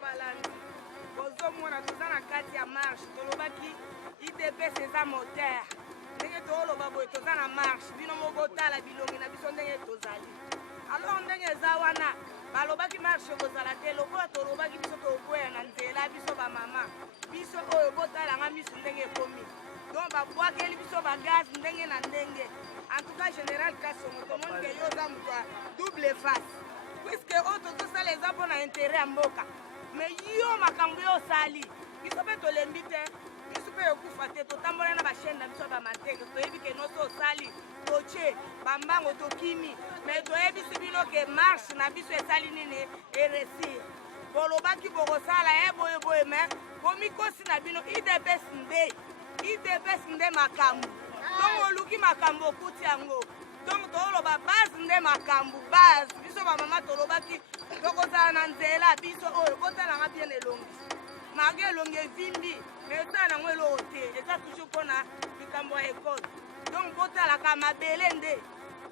balandi bozomona toza na kati ya marche tolobaki idps eza moteur ndenge toloba boye toza na marche bino moko tala bilongi na biso ndenge tozali alors ndenge eza wana balobaki marche kozala te lokola tolobaki biso tokoya na nzela biso bamama biso oyo botalanga misu ndenge ekomi donc babwakeli biso bagaz ndenge na ndenge en tout cas général Kasongo tomoni ke yo oza moto ya double face puisque oyo tozosala eza mpo na intérêt ya mboka mais yo makambo yo osali biso mpe tolembi te biso mpe okufa te totambola na bachaine na biso ya bamanteke toyebi ke nyonso osali totie bambango tokimi mais toyebisi bino ke marche na biso esali nini eresir bolobaki bokosala boyeboye mais komikosi na bino idps nde makambo donc oluki makambo okuti yango donc toloba base nde makambo base biso bamama tolobaki tokozala na nzela biso oyo botalanga bien elongi marge elongi evimbi mais etala nango eloko te eza toujours mpona likambo ya ekole donc botalaka mabele nde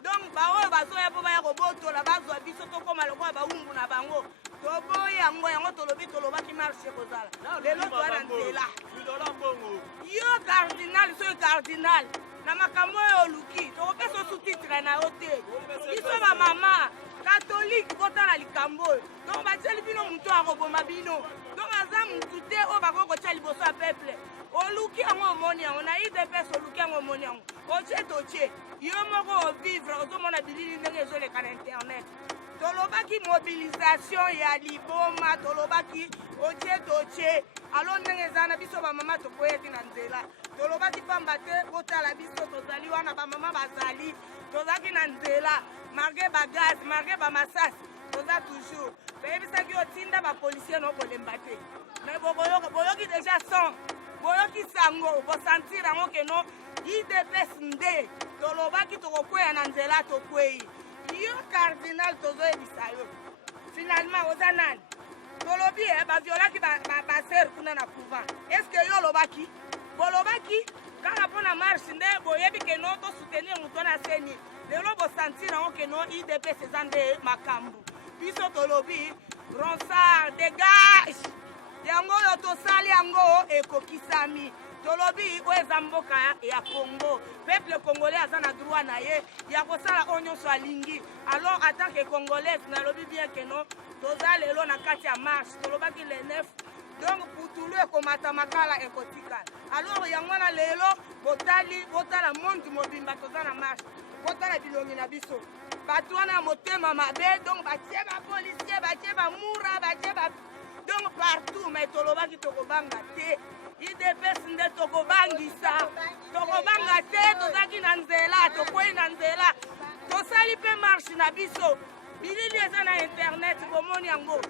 donc baoyo bazoya mpo baya kobotola bazwa biso tokóma lokola bawumbu na bango toboyi yango tolobi tolobaki marche ekozala lelo toa na nzela yo cardinal soki cardinal na makambo oyo oluki tokopesa osutitre na yo te biso bamama katolike kotala likambo oyo donc batieli bino motu akoboma bino donc aza motu te oyo bakoki kotia liboso ya peuple oluki yango omoni yango na idps oluki yango omoni yango otie totie yo moko ovivre ozomona bilili ndenge ezoleka na internet tolobaki mobilisation ya liboma tolobaki otie totie alo ndenge eza na biso bamama tokoyeti na nzela tolobaki pamba te botala biso tozali wana bamama bazali tozalaki na nzela marge bagaz marge bamasasi toza toujours toyebisaki otinda bapolisier no kolemba te mais boyoki deja son boyoki sango bosentir yango keno idps nde tolobaki tokokwea na nzela tokwei yo cardinal tozoyebisa yo finalement oza nani tolobi baviolaki baser kuna na couvent est ce que yo olobaki bolobaki kaka mpona marche nde boyebi keno tosoutenir moto na seni lelo bosentir yango keno idps eza nde makambo biso tolobi ronsard dégage yango oyo tosali yango ekokisami tolobi oyo eza mboka ya Congo peuple congolais aza na droit na ye ya kosala oyo nyonso alingi alors en tant que congolaise nalobi bien keno toza lelo na kati ya marche tolobaki le 9 donc putulu ekomata makala ekotikala alors yango wana lelo botala monde mobimba toza na marche botala bilongi na biso bato wana ya motema mabe donc batie bapolisier batie bamura batie donc partout mais tolobaki tokobanga te idps nde tokobangisa tokobanga te tozalaki na nzela tokwei na nzela tosali mpe marche na biso bilili eza na internet bomoni yango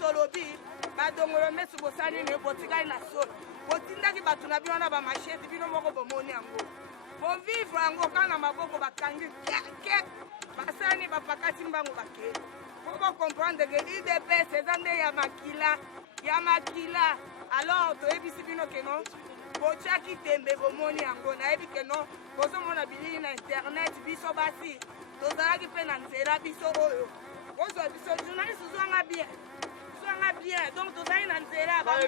tolobi badongolo mesu bosali nini botikali na solo botindaki bato na bino na bamashete bino moko bomoni yango bovivre yango kaka na maboko bakangi keke basani bapakati mbango bakei po bocomprendre ke idps eza nde ya makila alors toyebisi bino keno botiaki tembe bomoni yango nayebi keno bozomona bilili na internet biso basi tozalaki mpe na nzela biso oyo ozwa biso journaliste ozwanga bien donc tozali na nzela alors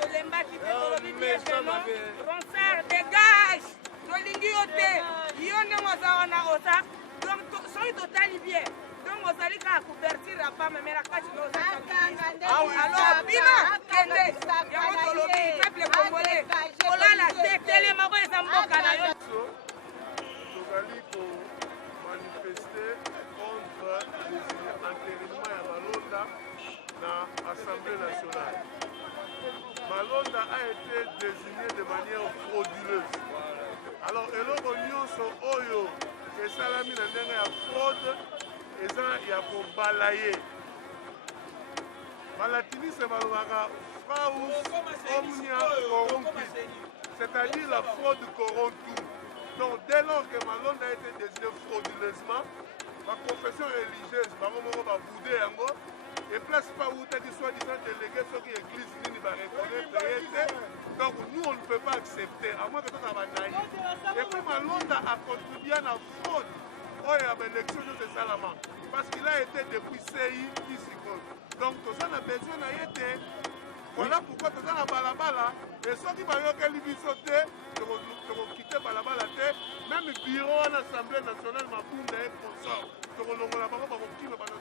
tolembaki te tolobi bien keno ronsard dégage tolingi yo te yo ndenge oza wana oza donc soki totali bien donc ozali kaka couverture ya pamba mais na kati alors bino kende yango tolobi peuple congolais kolala te telemako eza mboka na yo tozali komanifeste contre enterrement ya Malonda na Assemblée nationale. Malonda a été désigné de manière frauduleuse. Alors eloko nyonso oyo esalami na ndenge ya fraude eza ya kobalaye balatinise balobaka fraus omnia corrompus, c'est-à-dire la fraude corrompue. Donc dès lors que Malonda a été désigné frauduleusement, ma confession religieuse bango moko babude yango et place pas où tu as dit soi-disant délégué sur l'église nini va reconnaître. Donc nous on ne peut pas accepter à moins que tout a bataillé. Et puis Malonda a contribué à la fraude oyo ya baélection nyonso esalama parce qu'il a été depuis CI isiko donc toza na besoin na ye te voilà pourquoi toza na balabala et soki bayokeli biso te tokokite balabala te même bureau wana assemblée nationale mabunda ye consort tokolongola bango bakokima bana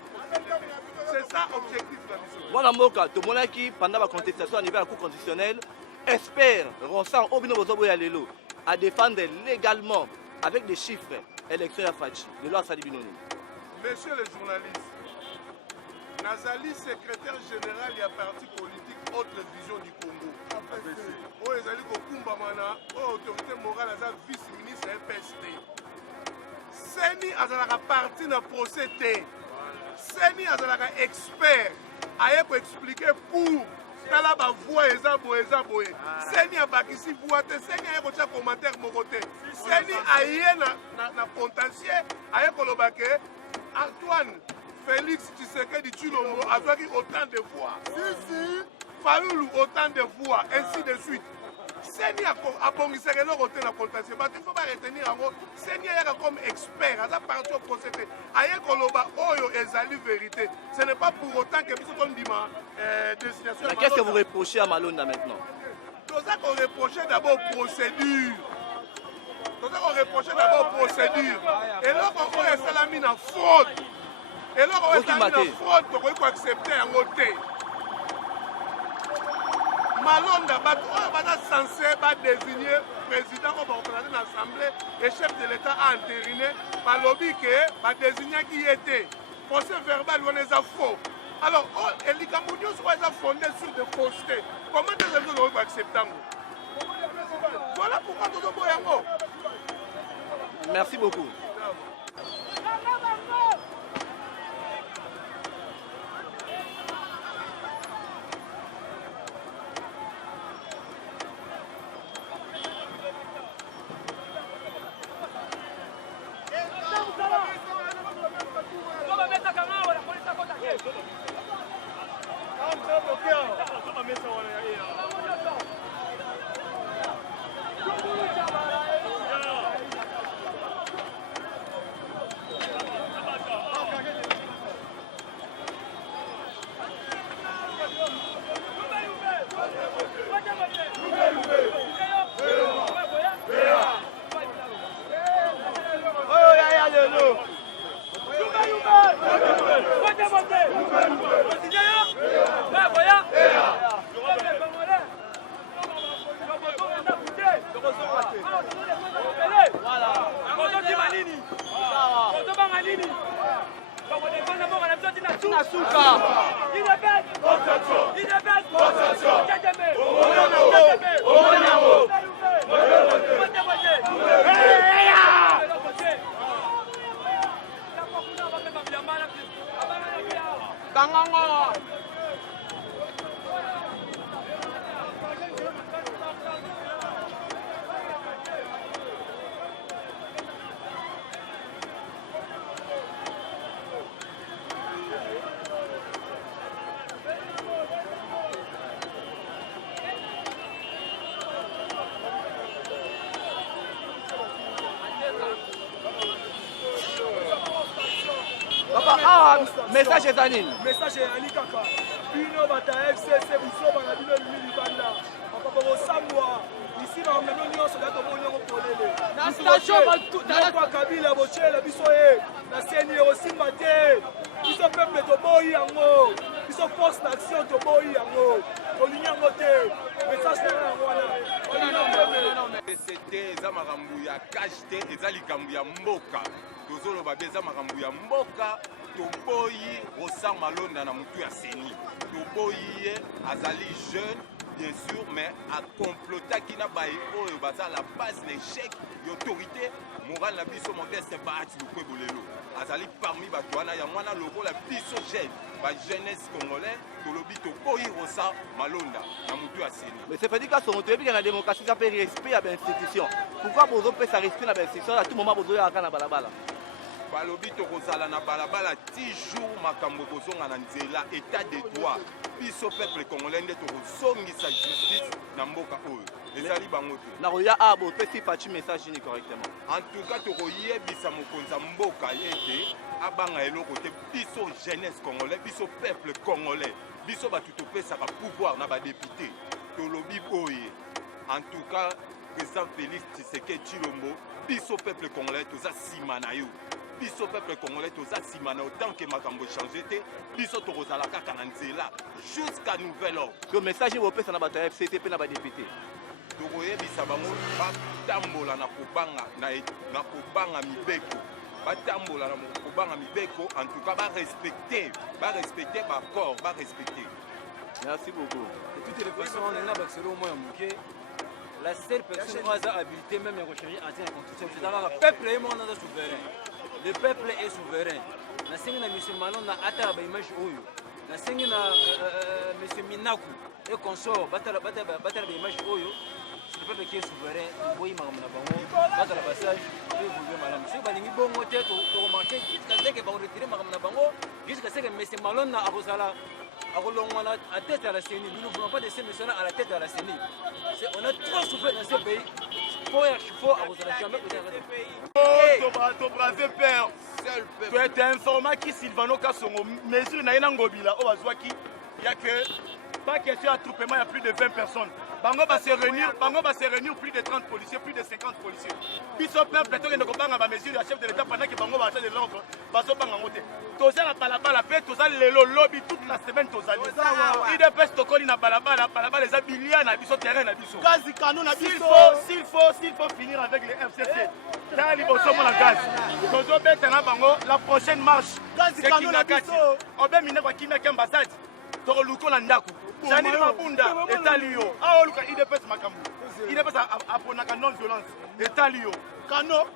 c'est ça objectif na biso mwana mboka tomonaki pendant la contestation à niveau de la cour constitutionnelle espère Ronsang Obino Bozoboya Lelo à défendre légalement avec des chiffres élection ya Fachi de loi Sali Binoni. Messieurs les journalistes, Nazali secrétaire général et parti politique Autre Vision du Congo. Oyo ezali kokumbamana oyo autorité morale aza vice-ministre ya PST. Seni azalaka parti na procès te. Seni azalaka expert aye ko expliquer pour tala ba voix eza boye. Seni abakisi voix te, Seni aye ko tia commentaire moko te. Seni aye na contentieux aye koloba ke Antoine Félix Tshisekedi Tshilombo azwaki autant de voix. Fayoulou autant de voix, ainsi de suite. Seni abongisaka eloko te na contentieux. Bato il faut pas retenir yango. Seni ayaka comme expert, aza parti au procès te. Aye koloba oyo ezali vérité. Ce n'est pas pour autant que biso tondima destination. Mais qu'est-ce que vous reprochez à Malonda maintenant? Toza qu'on reprochait d'abord procédure. Toza qu'on reprochait d'abord procédure. Et là on est salami na fraude. Et là on est salami na fraude pour qu'on accepter yango te. Malonda bato oyo baza censé désigner président ou représenter l'Assemblée et chef de l'État a entériné balobi ke badesignaki ye te. Procès verbal wana eza faux. Alors elikambo nyonso oyo eza fondé sur de fausseté. Comment des amis oyo accepter yango? Voilà pourquoi tozoboya yango. Merci beaucoup. Message est anine. Message est anine kaka. Bino bata FCC biso bana bino limi banda. Papa bo samwa. Ici na meno nyonso dato mo nyongo polele. Na station na kwa kabila bochela biso e. Na seni osimba te. Biso peuple to boyi yango. Biso force d'action to boyi yango. Olinya ngote. Message na wana. C'était eza makambo ya cash te eza likambo ya mboka. Tozoloba beza makambo ya mboka. Toboyi Ronsang Malonda na mutu ya Seni. Toboyi ye azali jeune bien sûr mais a complotaki na baye oyo baza la base l'échec l'autorité morale na biso modeste baati lukwebo lelo. Azali parmi bato wana ya mwana lokola biso jeune ba jeunesse congolais tolobi toboyi Ronsang Malonda na mutu ya Seni. Mais c'est fait dire que son autonomie dans la démocratie ça fait respect à l'institution. Pourquoi vous avez ça respect à l'institution à tout moment vous avez à la balabala? balobi tokozala na balabala 10 jours makambo kozonga na nzela état de droit biso peuple congolais nde tokozongisa justice na mboka oyo ezali bango te nakoya abo opesi Fachi message nini correctement en tout cas tokoyebisa mokonzi ya mboka ete abanga eloko te biso jeunesse congolais biso peuple congolais biso bato topesaka pouvoir na badepute tolobi boye en tout cas président Félix Tshisekedi Tshilombo biso peuple congolais toza nsima na yo biso peuple congolais toza nsima na yo tant que makambo echange te biso tokozala kaka na nzela jusqu'à nouvel ordre so message bopesa na bato ya FCC mpe na badepute tokoyebisa bango batambola na kobanga mibeko batambola na kobanga mibeko en tout cas barespecte bacor barespecte. Merci beaucoup. De toutes les façons on est là au moins la seule personne qui a habilité même à rechercher anti-constitution c'est d'avoir le peuple est souverain. Le peuple est souverain. Na sengi na monsieur Malon na ata ba image oyo. Na sengi na monsieur Minaku et consort batala ba image oyo. C'est le peuple qui est souverain. Boyi makamna bango batala passage et vous madame. Si balingi bongo te to remarquer jusqu'à ce que ba retirer makamna bango jusqu'à ce que monsieur Malon na akozala à tête à la CENI. Nous ne voulons pas de ces messieurs à la tête à la CENI. On a trop souffert dans ce pays. Il faut jamais ton brave père. Tu es informé qui Sylvano Kassongo. Mesure na yena ngobila o bazwaki il y a que pas question d'attroupement, il y a plus de 20 personnes. Bango va se réunir plus de 30 policiers, plus de 50 policiers. Biso peuple to ngendo kobanga ba mesure ya chef de l'état pendant que bango va acheter de l'ordre. Baso banga ngote. Toza na balabala pe toza lelo lobby toute la semaine tozali. IDPS tokoli na balabala les abilia na biso terrain na biso. Gazi canon na biso. S'il faut finir avec les FCC. Dans les bosso mon la gaz. Tozo beta na bango la prochaine marche. Gazi canon na biso. Obe mine kwa kimia ki ambassade. Toro luko na ndaku. Jani mabunda etalio. Ah oluka IDPS makambu. IDPS aponaka non violence. Etalio. Kano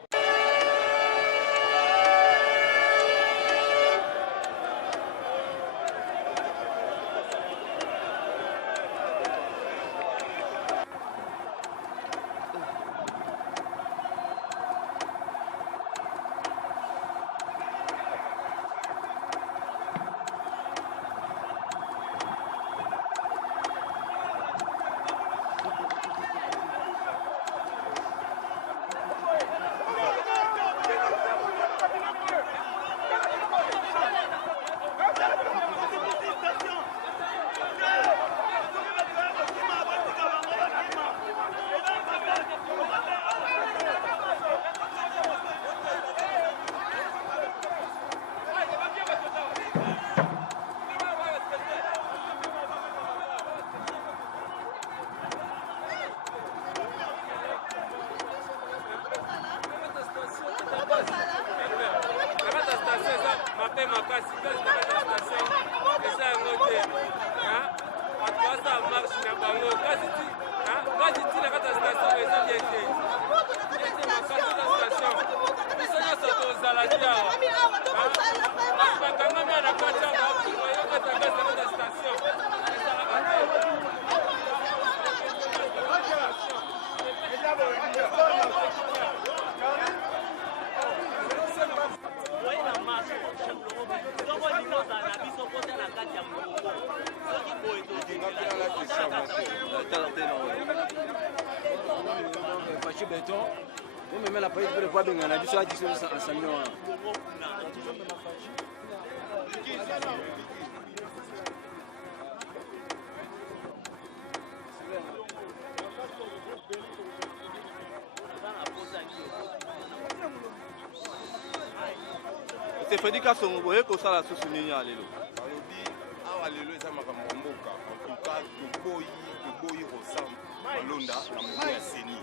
c'est Félix Kassongo boye ko sala susu nini alelo balobi awa lelo eza makambo ya mboka en tout cas toboyi rosam malonda na moto ya seni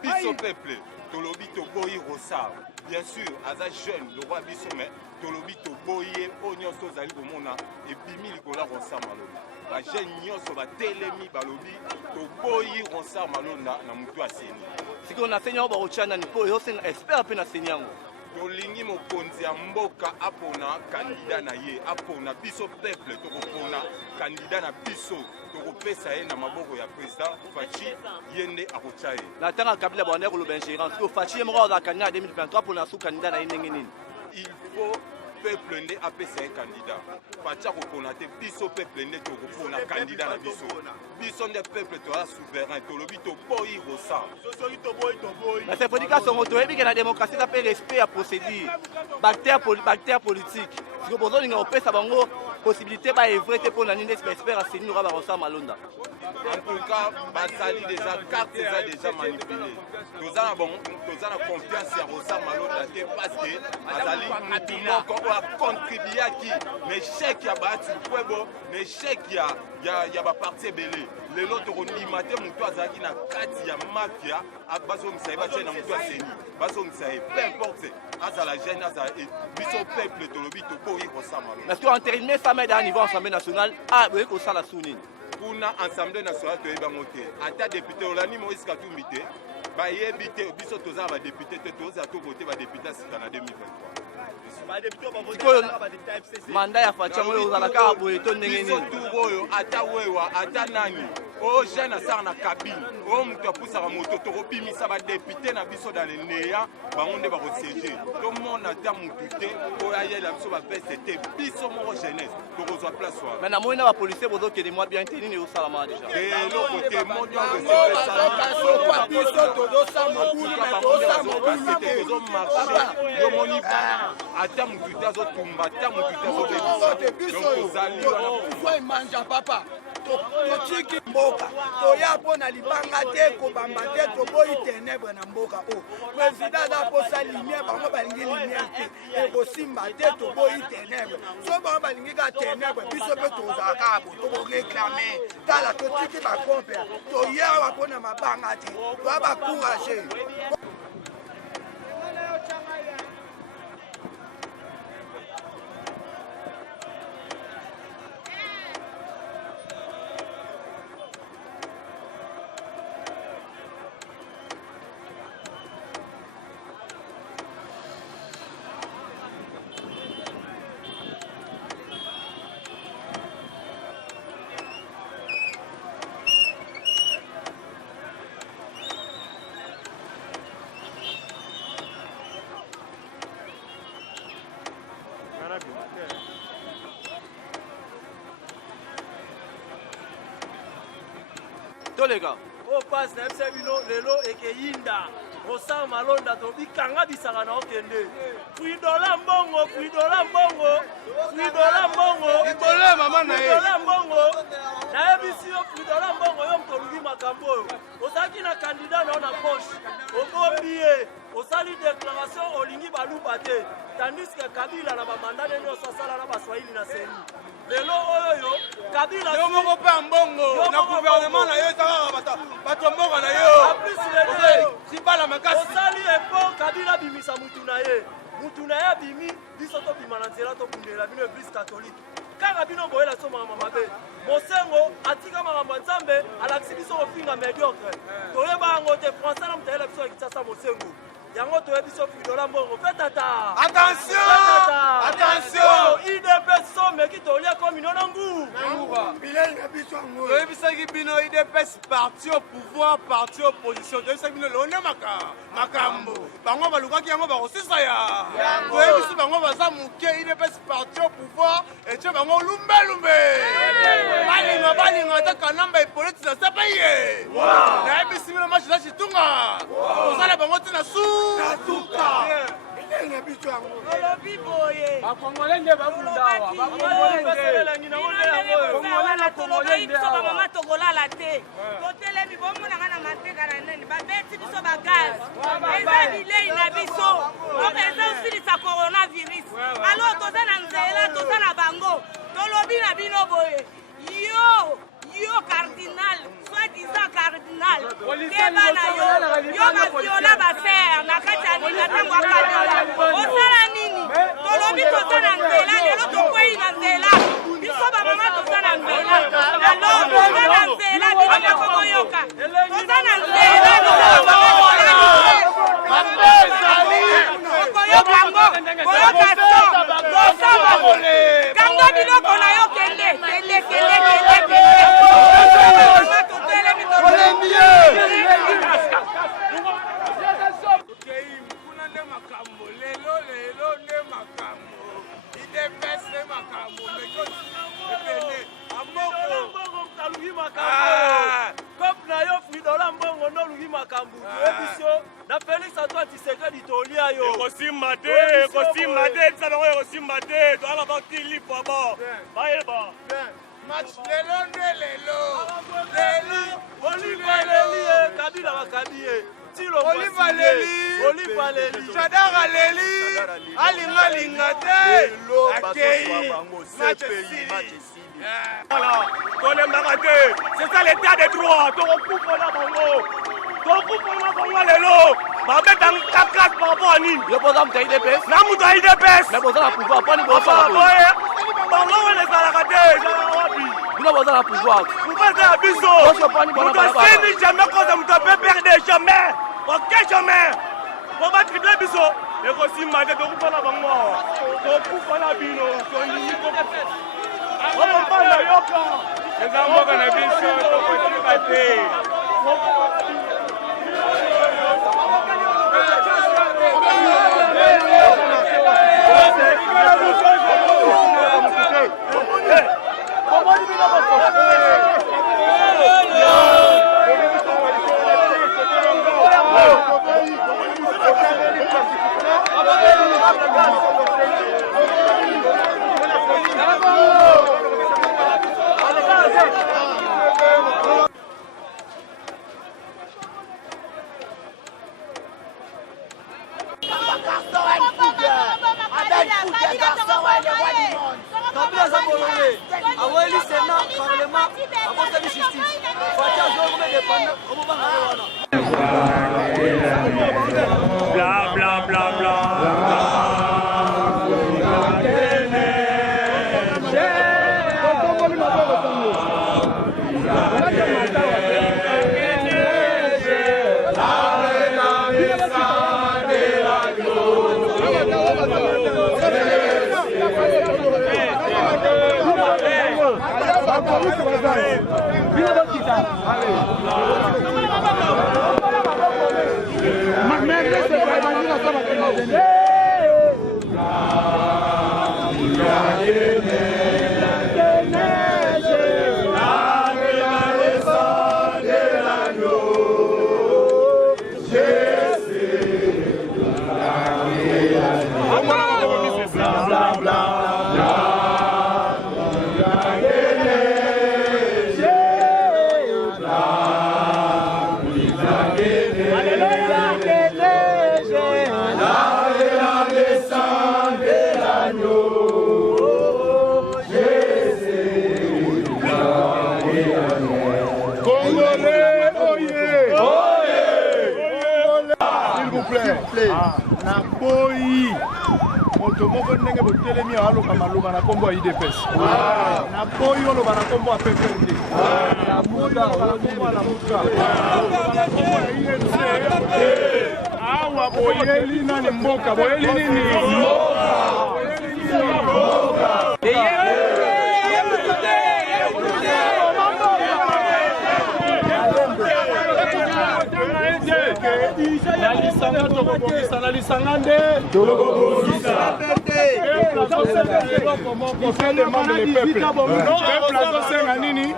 biso peuple tolobi toboyi rosam bien sûr aza jeune le roi biso mais tolobi toboyi ye oyo nyonso ozali komona ebimi likola rosam malonda bajeune nyonso batelemi balobi toboyi rosam malonda na moto ya seni sikoyo na seni yango bakotya nani mpo ezosenga expert mpe na seni yango tolingi mokonzi ya mboka apona kandida na ye apona biso peuple tokopona kandida na biso tokopesa ye na maboko ya président Fachi ye nde akotya ye na ntango kabila bawanda koloba ingérence sikoyo Fachi ye moko azala kandida na 2023 mpona su kandida na ye ndenge nini il faut peuple nde apesa ye candidat patia kokona te biso peuple nde tokopona candidat na biso biso nde peuple toza souverain tolobi toboyi rosa na sepodika songo toyebi ke na démocratie eza mpe respect ya procédure bacteur politique siko bozolinga kopesa bango possibilité baevre te mpo na nini espère aseni noka barosa malonda en tout cas bazali déjà carte eza déjà manipulé toza na confiance ya rosa malonda te parce que azali mutu moko oyo acontribuaki na échec ya baati lukwebo na échec ya baparti ebele lelo tokondima te mutu azalaki na kati ya mafia bazongisa ye batie na mutu aseni bazongisa ye peu importe azala jeune azala biso peuple tolobi toboyi rosa malonda parce que entériné sama eda niveau assemblée nationale boye kosala su nini kuna assemblée nationale toyebi yango te ata député olani moïse katumbi te bayebi te biso toza na badéputé te tozala tovote badéputé asika na 2023 manda ya faciango oyo ozala kaka boye to ndenge biso nini tour oyo ata wewa ata nani oyo jeune asala na kabine oyo moto apusaka moto tokobimisa badéputé na biso dans le néa bango nde bakosiége tomona ata motu te oyo ayela biso bapese te biso moko jeunesse tokozwa place wana mais namoni na bapolisier bozokende mwa bien te nini ezosalama déjà eloko te motoazomarche ata motu te azotumba ata motu te azobebisa papa totiki mboka toya mpo na libanga te kobamba te toboyi ténèbre na mboka o président aza mposa lumière bango balingi lumière te ekosimba te toboyi ténèbre so bango balingi ka ténèbre biso mpe tozala kaka bo tokoréclame tala totiki bakompe toyawa mpo na mabanga te toya bakourage tolega o passe na yebisa bino lelo ekeyinda rosa malonda tobikanga bisaka na okende fridola mbongo nayebisi yo fridola mbongo yo moto olubi makambo oyo ozalaki na kandida nao na poche obombi ye osali déclaration olingi baluba te tandis ke kabila na bamandane nyonso asala na baswahili na seni lelo oyo kabila yo moko mpe mbongo na gouvernement na yo ezaka bato mboka na yo sibala makasi osali epo kabila bimisa mutu na ye abimi biso tobima na nzela tobundela bino église catholique kaka bino boyela so makambo mabe mosengo atika makambo ya nzambe alakisi biso kofinga médiocre toyeba yango te français na mutayela biso ekisasa mosengo yango toyebi so fridola mbongo mpe tata attention idps someki tolia komino na ngu toyebisaki bino idps parti au pouvoir parti opposition toyebisaki bino lone makambo bango balukaki yango bakosisa ya toyebisi bango baza moke idps parti au pouvoir etie bango lumbelumbe balinga ata kanamba epoliti na sepe ye nayebisi bino machi na chitunga osala bango te na su olobi boye bakongole nde babundawa tolobai biso bamama tokolala te totelemi bomonanga na mateka na neni babeti biso bagaz eza bilei na biso oyo eza osilisa coronavirus alo toza na nzela toza na bango tolobi na bino boye yo cardinal soi-disant cardinal keba na yo baviola bafere na kati ya nini na ntango akabila osala nini tolobi toza na nzela lelo tokwei na nzela biso bamama toza na nzela alo toza na nzela bino nakokoyoka toza na nzela okoyoka ngo koyoka so tosama kanga biloko na yo kende kuna nde makambo lelo nde makambo makambo ebele mbongo taluki makambo kope na yo fridola mbongo noluki makambo toyebiso na Félix Antoine Tshisekedi tolia yo ekosimba te bisa bango ekosimba te toala bakili pabo bayeba match lelo nde lelo Oliva Leli Kabila bakabi Tilo Oliva Leli Chadara Leli alinga te akei match c'est ça l'état des droits tokokupola bango lelo babetanga kakate par rapport à nini L'opposant de IDPS. na moto ya idps L'opposant à pouvoir. Pas bango wana ezalaka te ezalaka wapi Nous avons besoin de pouvoir. pouvoir eza ya biso moto asini jamais koza moto ape perde jamais oke jamais po batriple biso ekosimba te tokufana bango awa tokufana bino tondimi okompanda yoka eza mboka na biso tokotika te bla bla bla bla na boyi moto moko ndenge botelemi aloba maloba na kombo ya IDPS na boyi oloba na kombo ya PPRD na muda oloba na muda awa boyeli nani mboka boyeli nini na lisanga nde peuple azosenga nini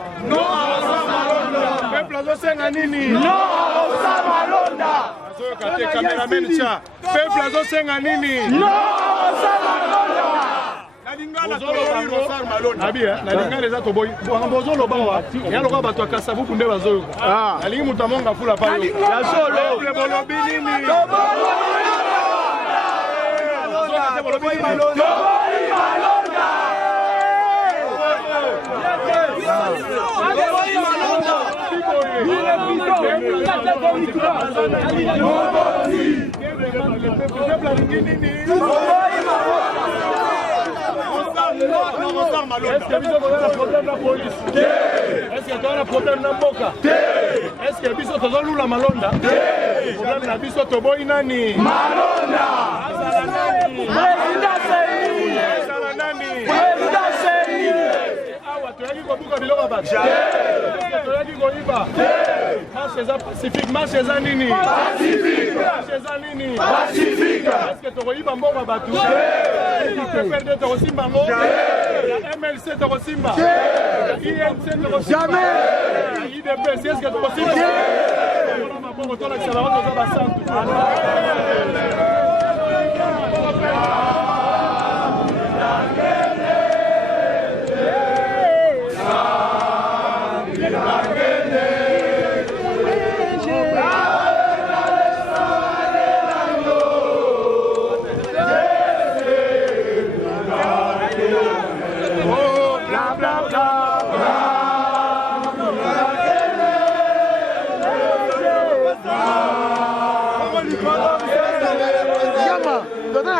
peuple azosenga nini azoyoka te cameraman tia peuple azosenga nini nalingana eza toboyi bozoloba wa ya lokola bato ya kasavuku nde bazoyoka nalingi moto amonga fula pa yo bolobi nini Est-ce que biso toza na problème na police? Est-ce que toza na problème na mboka? Est-ce que biso tozolula malonda? Problème na biso toboyi nani? Malonda! Azala nani? Président Seni! Azala nani? Président Seni! Awa toyaki kobuka biloko ya bato? Est-ce que toyaki koyiba? Marche eza pacifique, marche eza nini? Pacifique! Marche eza nini? Pacifique! Est-ce que tokoyiba mbongo ya bato? PPRD tokosimba ngo? MLC Torosimba. INC Torosimba. Jamais. IDP, c'est ce que Torosimba. On retourne l'accélérateur dans la salle.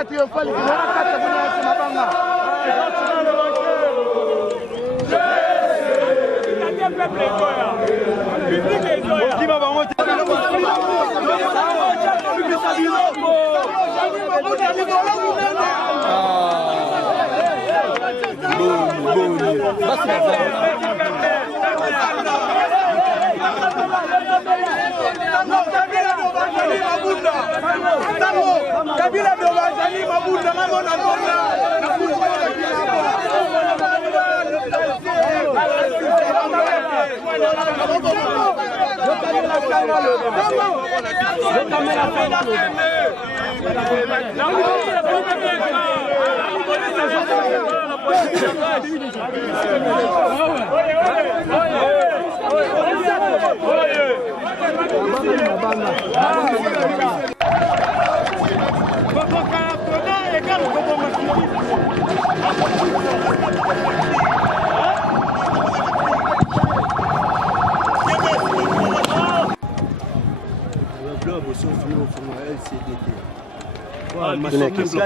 triomphale qui n'aura pas de mabanga. Kabila ndo bazali mabunda mamona kona le